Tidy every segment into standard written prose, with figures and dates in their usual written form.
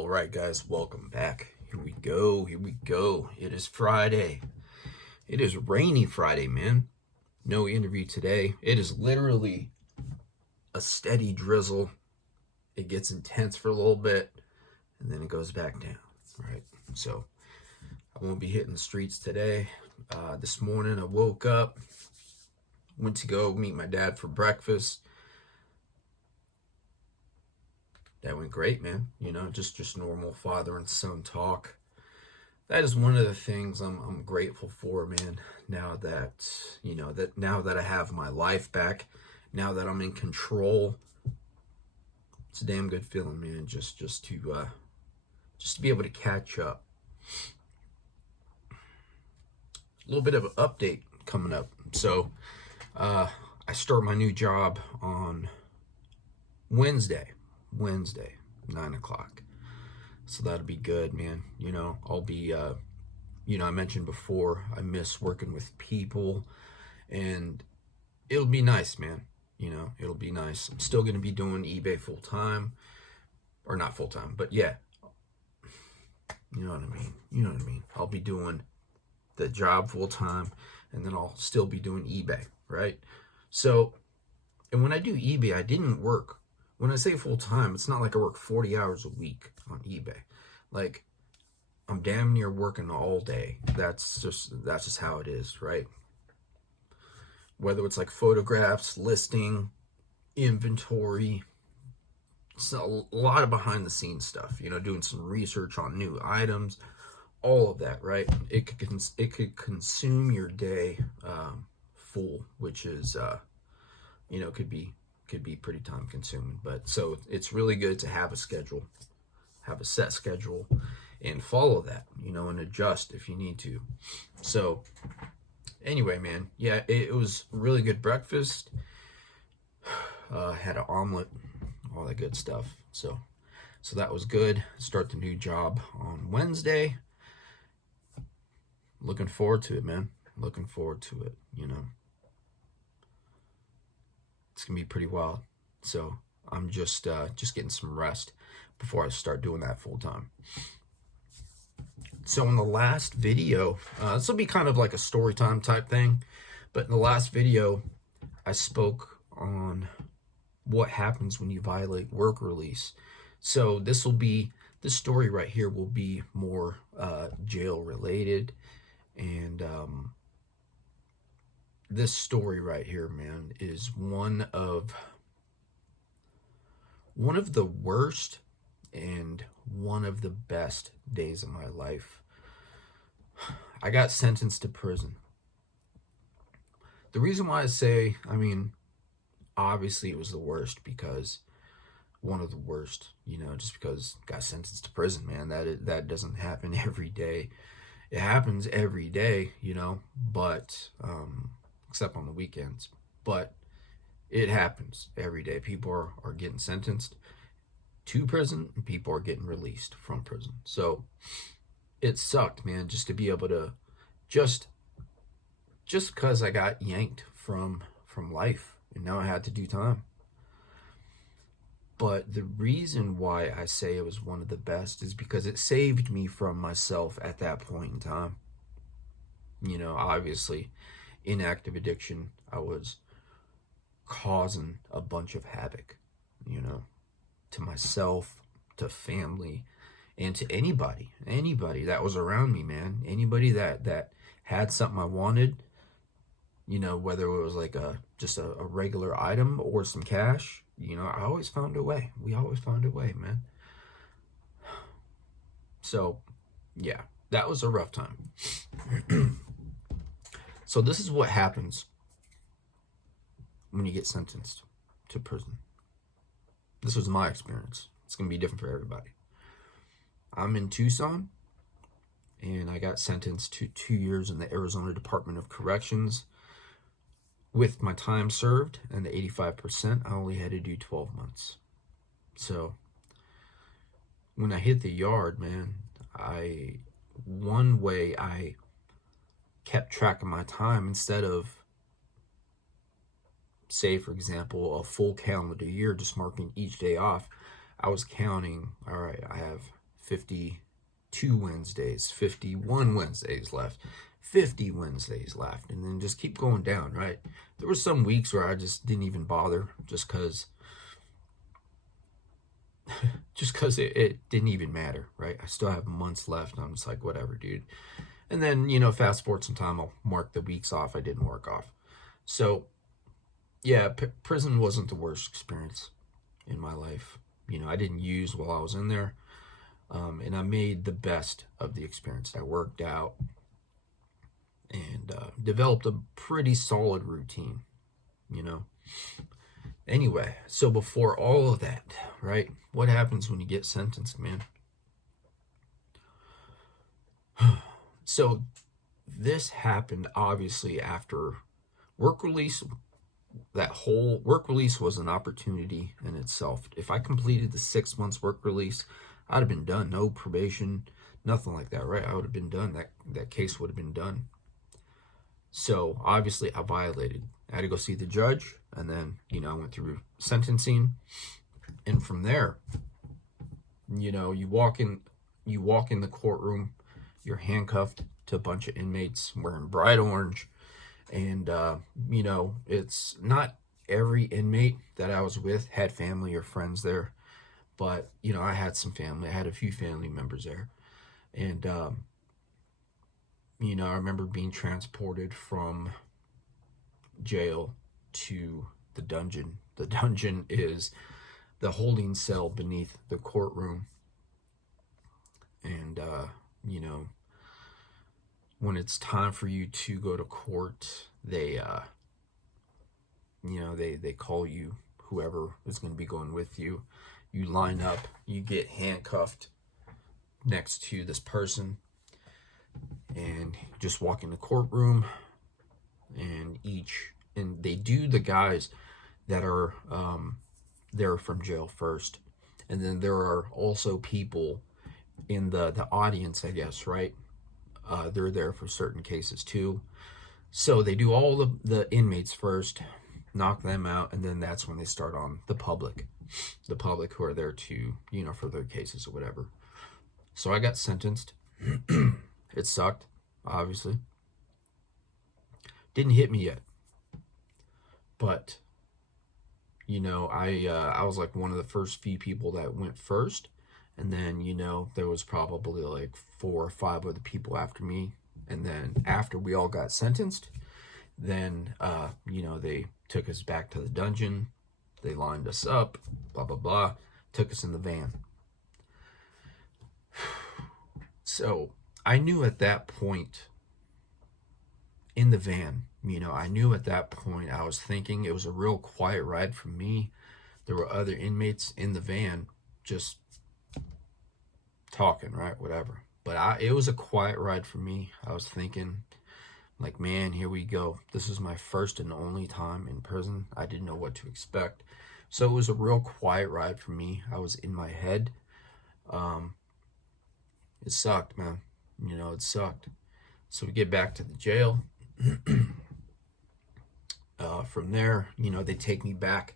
All right, guys, welcome back. Here we go. Here we go. It is Friday. It is rainy Friday, man. No interview today. It is literally a steady drizzle. It gets intense for a little bit, and then it goes back down, right? So I won't be hitting the streets today. This morning I woke up, went to go meet my dad for breakfast. That went great, man. Just normal father and son talk. That is one of the things I'm grateful for, man. Now that I have my life back, now that I'm in control, it's a damn good feeling, man. Just to be able to catch up. A little bit of an update coming up. So, I start my new job on Wednesday, 9 o'clock. So that'll be good, man. I'll be, I mentioned before, I miss working with people, and it'll be nice, man. It'll be nice. I'm still going to be doing eBay full time, or not full time, but yeah, you know what I mean. I'll be doing the job full time, and then I'll still be doing eBay, right? So, and when I do eBay, I didn't work. When I say full time, it's not like I work 40 hours a week on eBay. Like, I'm damn near working all day. That's just how it is, right? Whether it's like photographs, listing, inventory, it's a lot of behind the scenes stuff, doing some research on new items, all of that, right? It could consume your day full, which is could be pretty time consuming. But so it's really good to have a schedule, have a set schedule, and follow that, and adjust if you need to. So anyway, man, yeah, it was really good breakfast. Had an omelet, all that good stuff. So that was good. Start the new job on Wednesday. Looking forward to it, man. Looking forward to it, It's gonna be pretty wild. So I'm just getting some rest before I start doing that full time. So in the last video, this will be kind of like a story time type thing, but in the last video, I spoke on what happens when you violate work release. So this story right here will be more jail related, and this story right here, man, is one of the worst and one of the best days of my life. I got sentenced to prison. The reason why I say, obviously it was the worst, because one of the worst, just because I got sentenced to prison, man. That doesn't happen every day. It happens every day, but except on the weekends. But it happens every day. People are getting sentenced to prison, and people are getting released from prison. So it sucked, man, just to be able to just because I got yanked from life, and now I had to do time. But the reason why I say it was one of the best is because it saved me from myself at that point in time. Obviously, in active addiction, I was causing a bunch of havoc, to myself, to family, and to anybody that was around me, man. Anybody that had something I wanted, whether it was like just a regular item or some cash, I always found a way. We always found a way, man. So, yeah, that was a rough time. So this is what happens when you get sentenced to prison. This was my experience. It's going to be different for everybody. I'm in Tucson, and I got sentenced to 2 years in the Arizona Department of Corrections. With my time served and the 85%, I only had to do 12 months. So when I hit the yard, man, one way I kept track of my time, instead of, say, for example, a full calendar year, just marking each day off, I was counting, all right, I have 52 Wednesdays, 51 Wednesdays left, 50 Wednesdays left, and then just keep going down, right? There were some weeks where I just didn't even bother, just because it didn't even matter, right? I still have months left, and I'm just like, whatever, dude. And then, fast forward some time, I'll mark the weeks off I didn't work off. So, yeah, prison wasn't the worst experience in my life. I didn't use while I was in there, and I made the best of the experience. I worked out and developed a pretty solid routine, Anyway, so before all of that, right, what happens when you get sentenced, man? So this happened obviously after work release. That whole work release was an opportunity in itself. If I completed the 6 months work release, I'd have been done. No probation, nothing like that, right? I would have been done. That case would have been done. So obviously I violated. I had to go see the judge, and then, I went through sentencing. And from there, you walk in the courtroom, you're handcuffed to a bunch of inmates wearing bright orange. And, it's not every inmate that I was with had family or friends there. But, I had some family. I had a few family members there. And, I remember being transported from jail to the dungeon. The dungeon is the holding cell beneath the courtroom. And, when it's time for you to go to court, they call you, whoever is going to be going with you. You line up, you get handcuffed next to this person, and just walk in the courtroom, and they do the guys that are there from jail first. And then there are also people in the audience, I guess, right? They're there for certain cases too. So they do all the inmates first, knock them out, and then that's when they start on the public who are there to, for their cases or whatever. So I got sentenced. It sucked, obviously. Didn't hit me yet. But, I was like one of the first few people that went first. And then, there was probably like 4 or 5 other people after me. And then after we all got sentenced, then, they took us back to the dungeon. They lined us up, blah, blah, blah, took us in the van. So I knew at that point in the van, I knew at that point, I was thinking it was a real quiet ride for me. There were other inmates in the van just talking, right? Whatever. But it was a quiet ride for me. I was thinking, like, man, here we go. This is my first and only time in prison. I didn't know what to expect. So it was a real quiet ride for me. I was in my head. It sucked, man. It sucked. So we get back to the jail. From there, they take me back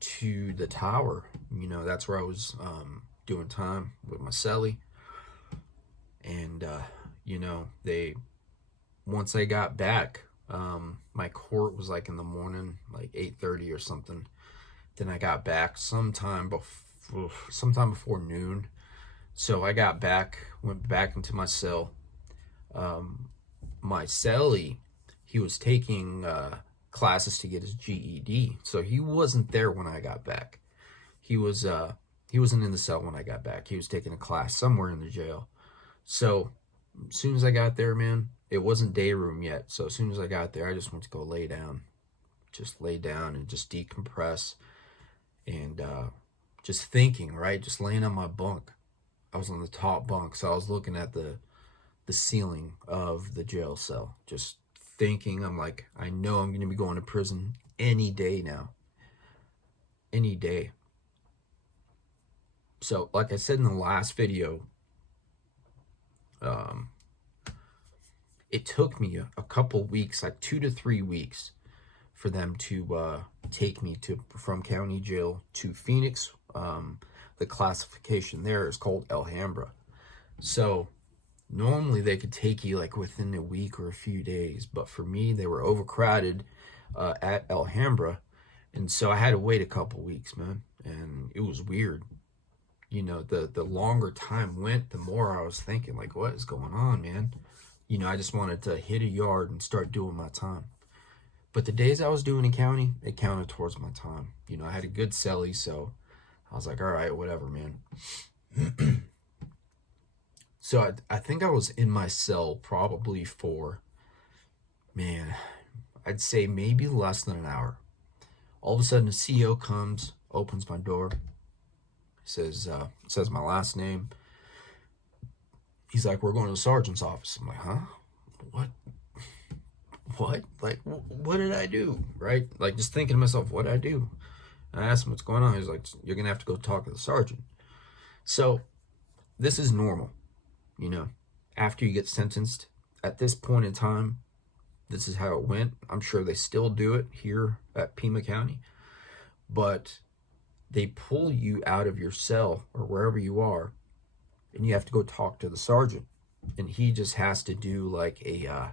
to the tower. That's where I was doing time with my cellie. And, once I got back, my court was like in the morning, like 8:30 or something. Then I got back sometime before noon. So I got back, went back into my cell. My cellie, he was taking classes to get his GED. So he wasn't there when I got back. He wasn't in the cell when I got back. He was taking a class somewhere in the jail. So as soon as I got there, man, it wasn't day room yet. So as soon as I got there, I just went to go lay down. Just lay down and just decompress. And just thinking, right? Just laying on my bunk. I was on the top bunk, so I was looking at the ceiling of the jail cell. Just thinking, I'm like, I know I'm going to be going to prison any day now. Any day. So, like I said in the last video, it took me a couple weeks, like 2 to 3 weeks, for them to take me from county jail to Phoenix. The classification there is called Alhambra. So normally they could take you like within a week or a few days, but for me, they were overcrowded at Alhambra, and so I had to wait a couple weeks, man, and it was weird. The longer time went, the more I was thinking, like, what is going on, man? I just wanted to hit a yard and start doing my time. But the days I was doing in county, it counted towards my time. I had a good celly, so I was like, all right, whatever, man. So I think I was in my cell probably for, man, I'd say maybe less than an hour. All of a sudden, the CO comes, opens my door, says my last name. He's like, we're going to the sergeant's office. I'm like, huh? What? What? Like, what did I do? Right? Like, just thinking to myself, what did I do? And I asked him what's going on. He's like, you're going to have to go talk to the sergeant. So, this is normal, after you get sentenced. At this point in time, this is how it went. I'm sure they still do it here at Pima County. But they pull you out of your cell or wherever you are, and you have to go talk to the sergeant. And he just has to do like a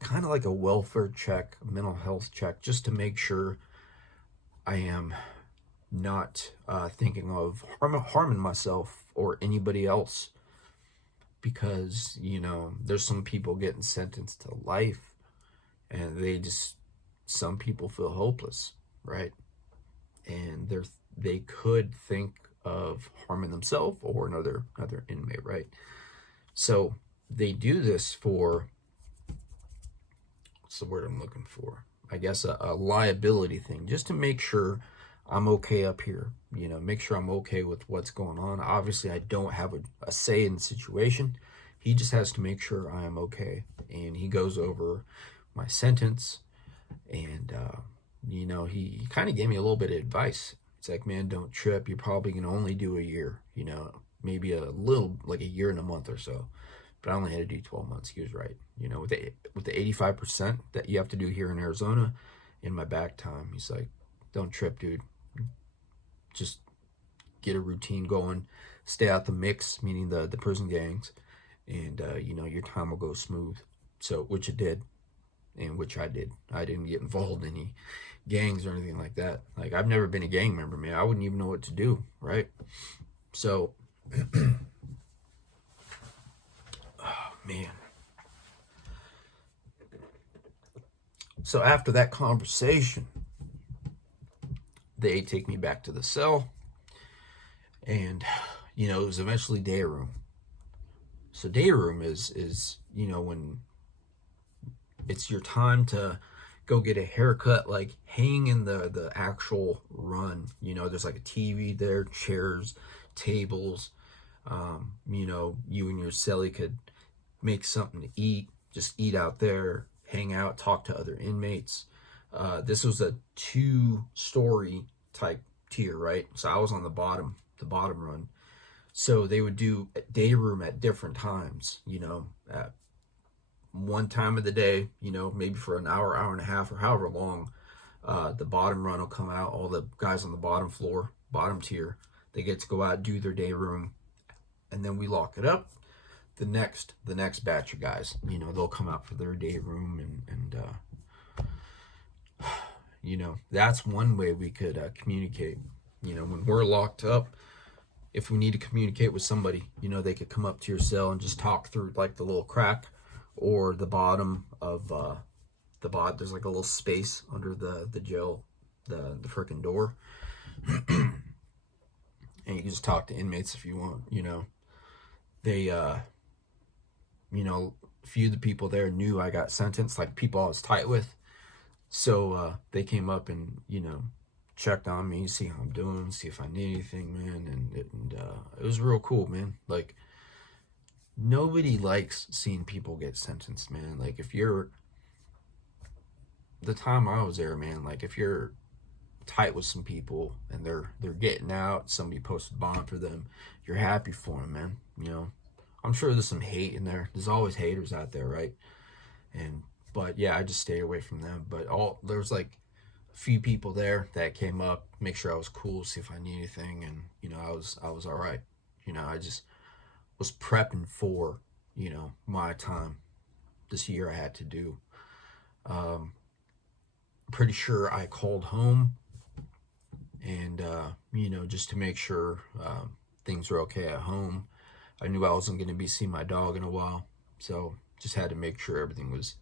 kind of like a welfare check, a mental health check, just to make sure I am not thinking of harming myself or anybody else. Because, there's some people getting sentenced to life, and some people feel hopeless, right? And they could think of harming themselves or another inmate, right? So they do this for, what's the word I'm looking for? I guess a liability thing, just to make sure I'm okay up here, make sure I'm okay with what's going on. Obviously, I don't have a say in the situation. He just has to make sure I am okay. And he goes over my sentence, and, he kind of gave me a little bit of advice. It's like, man, don't trip. You're probably going to only do a year, maybe a little, like a year and a month or so. But I only had to do 12 months. He was right. With the 85% that you have to do here in Arizona, in my back time, he's like, don't trip, dude. Just get a routine going. Stay out the mix, meaning the prison gangs. And, your time will go smooth. So, which it did. And which I did. I didn't get involved in any gangs or anything like that. Like, I've never been a gang member, man. I wouldn't even know what to do, right? So, oh, man. So after that conversation, they take me back to the cell, and, it was eventually day room. So day room is when it's your time to go get a haircut, like hang in the actual run. There's like a TV there, chairs, tables. You and your celly could make something to eat, just eat out there, hang out, talk to other inmates. This was a 2-story type tier, right? So I was on the bottom run. So they would do day room at different times, at one time of the day, maybe for an hour, hour and a half, or however long. The bottom run will come out. All the guys on the bottom floor, bottom tier, they get to go out, do their day room, and then we lock it up. The next batch of guys, they'll come out for their day room, and that's one way we could communicate. When we're locked up, if we need to communicate with somebody, they could come up to your cell and just talk through like the little crack or the bottom of the bot. There's like a little space under the jail, the freaking door. And you can just talk to inmates if you want. They a few of the people there knew I got sentenced, like people I was tight with. So they came up and, checked on me, see how I'm doing, see if I need anything, man. And it was real cool, man. Like, nobody likes seeing people get sentenced, man. Like, the time I was there, man, like, if you're tight with some people and they're getting out, somebody posted bond for them, you're happy for them, man. I'm sure there's some hate in there. There's always haters out there, right? But yeah, I just stayed away from them. But there's like a few people there that came up, make sure I was cool, see if I need anything, and I was all right. I just was prepping for, you know, my time this year I had to do. Pretty sure I called home and, you know, just to make sure things were okay at home. I knew I wasn't going to be seeing my dog in a while, so just had to make sure everything was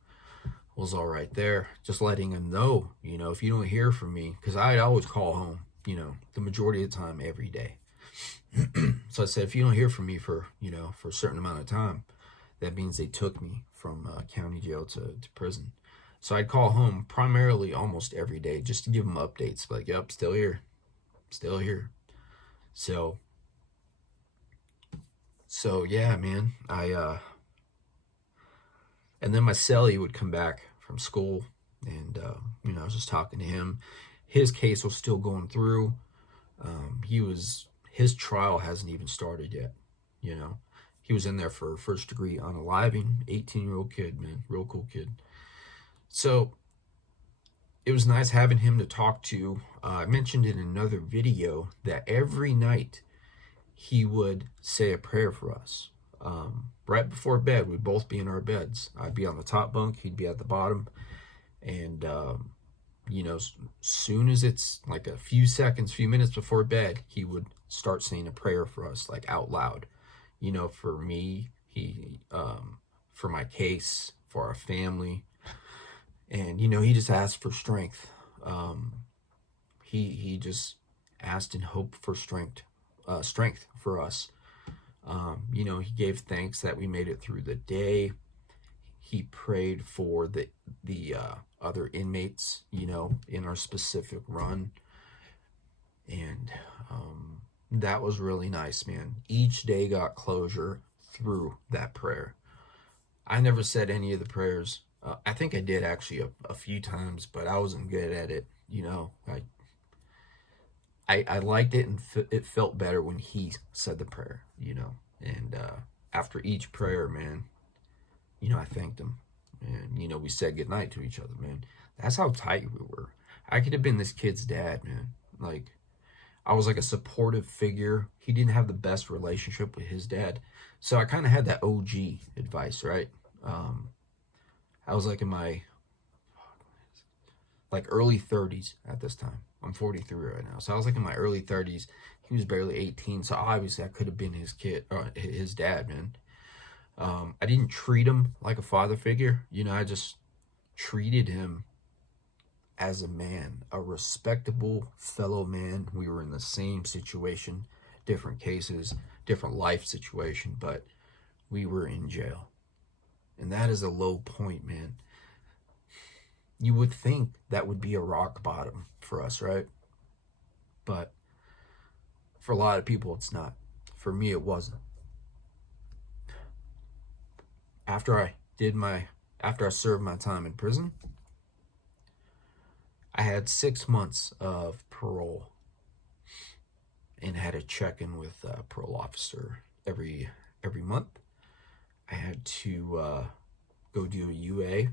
all right there. Just letting him know, you know, if you don't hear from me, because I'd always call home, you know, the majority of the time every day. So I said, if you don't hear from me for, you know, for a certain amount of time, that means they took me from county jail to prison. So I'd call home primarily almost every day just to give them updates. Like, yep, still here, still here. So yeah, man. And then my cellie would come back from school, and you know, I was just talking to him. His case was still going through. His trial hasn't even started yet. You know, he was in there for first degree unaliving. 18-year-old kid, man, real cool kid. So it was nice having him to talk to. I mentioned in another video that every night he would say a prayer for us. Right before bed, we'd both be in our beds. I'd be on the top bunk, he'd be at the bottom. And, you know, soon as it's like a few minutes before bed, he would start saying a prayer for us, like out loud. You know, for me, for my case, for our family. And, you know, he just asked for strength. He just asked and hoped for strength for us. You know, he gave thanks that we made it through the day. He prayed for the other inmates, you know, in our specific run. And that was really nice, man. Each day got closure through that prayer. I never said any of the prayers. I think I did actually a few times, but I wasn't good at it. You know, I liked it, and it felt better when he said the prayer, you know. And after each prayer, man, you know, I thanked him. And, you know, we said goodnight to each other, man. That's how tight we were. I could have been this kid's dad, man. Like, I was like a supportive figure. He didn't have the best relationship with his dad. So I kind of had that OG advice, right? I was like in my early 30s at this time. I'm 43 right now. So I was like in my early 30s. He was barely 18. So obviously I could have been his kid, or his dad, man. I didn't treat him like a father figure. You know, I just treated him as a man, a respectable fellow man. We were in the same situation, different cases, different life situation, but we were in jail. And that is a low point, man. You would think that would be a rock bottom for us, right? But for a lot of people, it's not. For me, it wasn't. After I served my time in prison, I had 6 months of parole and had a check-in with a parole officer every month. I had to go do a UA,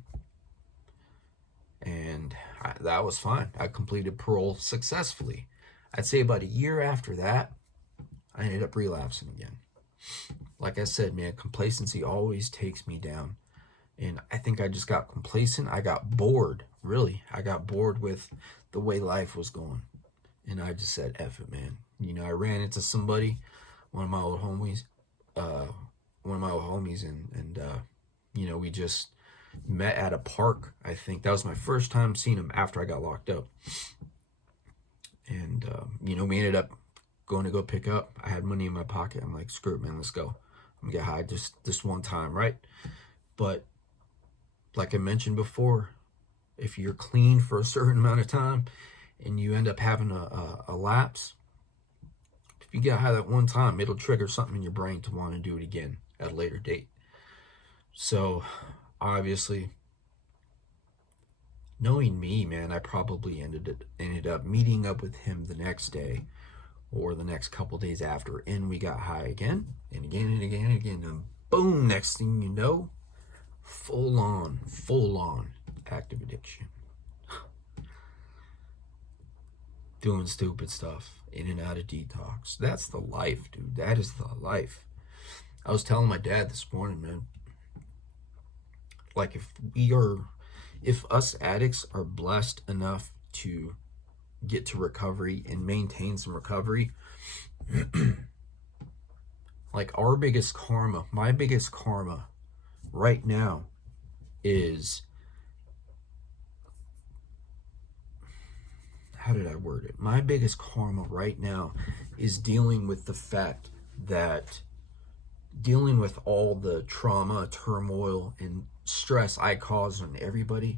and that was fine. I completed parole successfully. I'd say about a year after that, I ended up relapsing again. Like I said, man, complacency always takes me down. And I think I just got complacent. I got bored, really. I got bored with the way life was going. And I just said, F it, man. You know, I ran into somebody, one of my old homies, and you know, we just met at a park. I think that was my first time seeing him after I got locked up. And, you know, we ended up going to go pick up. I had money in my pocket. I'm like, screw it, man, let's go. I'm gonna get high just this one time, right? But like I mentioned before, if you're clean for a certain amount of time and you end up having a lapse, if you get high that one time, it'll trigger something in your brain to want to do it again at a later date. So obviously, knowing me, man, I probably ended up meeting up with him the next day or the next couple days after, and we got high again and again and again and again, and boom, next thing you know, full on active addiction. Doing stupid stuff, in and out of detox. That's the life, dude. That is the life. I was telling my dad this morning, man, like if us addicts are blessed enough to get to recovery and maintain some recovery, like our biggest karma, my biggest karma right now is, how did I word it? My biggest karma right now is dealing with the fact that, dealing with all the trauma, turmoil, and stress I cause on everybody.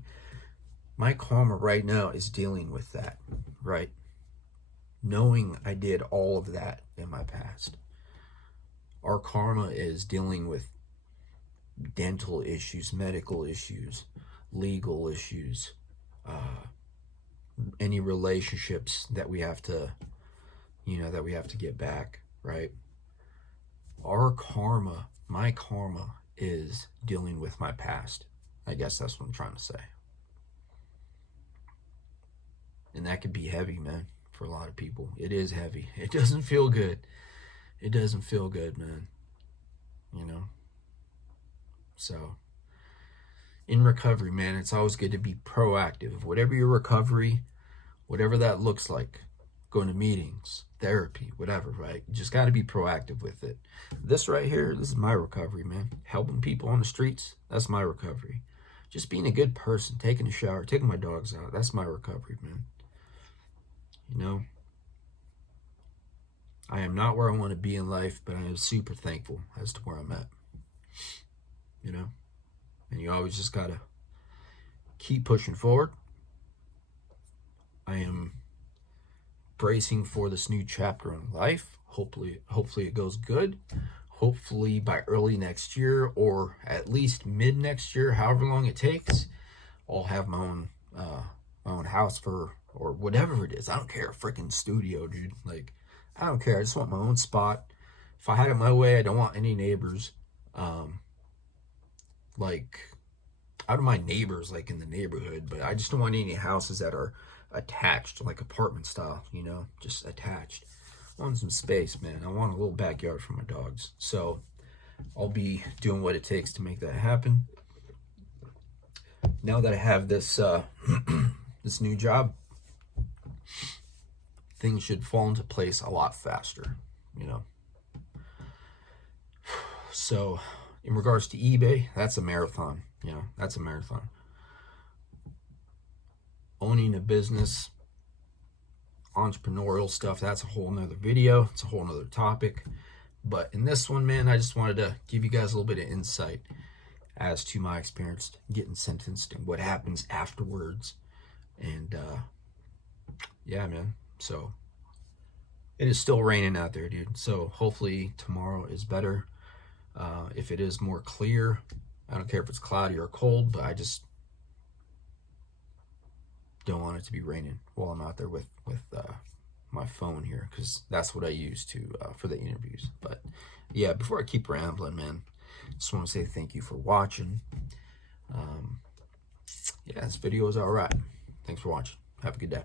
My karma right now is dealing with that, right? Knowing I did all of that in my past. Our karma is dealing with dental issues, medical issues, legal issues, any relationships that we have to, that we have to get back, right? Our karma, my karma, is dealing with my past. I guess that's what I'm trying to say. And that could be heavy, man, for a lot of people. It is heavy. It doesn't feel good. It doesn't feel good, man. So, in recovery, man, it's always good to be proactive. Whatever your recovery, whatever that looks like, going to meetings, therapy, whatever, right? You just got to be proactive with it. This right here, this is my recovery, man. Helping people on the streets, that's my recovery. Just being a good person, taking a shower, taking my dogs out, that's my recovery, man. I am not where I want to be in life, but I am super thankful as to where I'm at. And you always just got to keep pushing forward. I am bracing for this new chapter in life. Hopefully it goes good. Hopefully by early next year, or at least mid next year, however long it takes, I'll have my own house or whatever it is. I don't care, freaking studio, dude. Like, I don't care. I just want my own spot. If I had it my way, I don't want any neighbors. Like, I don't mind neighbors like in the neighborhood, but I just don't want any houses that are attached, like apartment style, just attached. I want some space, man. I want a little backyard for my dogs. So I'll be doing what it takes to make that happen. Now that I have this this new job, things should fall into place a lot faster, So in regards to eBay, that's a marathon. That's a marathon. Owning a business, entrepreneurial stuff, that's a whole nother video. It's a whole nother topic. But in this one, man, I just wanted to give you guys a little bit of insight as to my experience getting sentenced and what happens afterwards. And yeah, man. So it is still raining out there, dude. So hopefully tomorrow is better. If it is more clear, I don't care if it's cloudy or cold, but I just don't want it to be raining while I'm out there with my phone here, because that's what I use for the interviews. But yeah, before I keep rambling, man, just want to say thank you for watching. Yeah, this video is all right. Thanks for watching. Have a good day.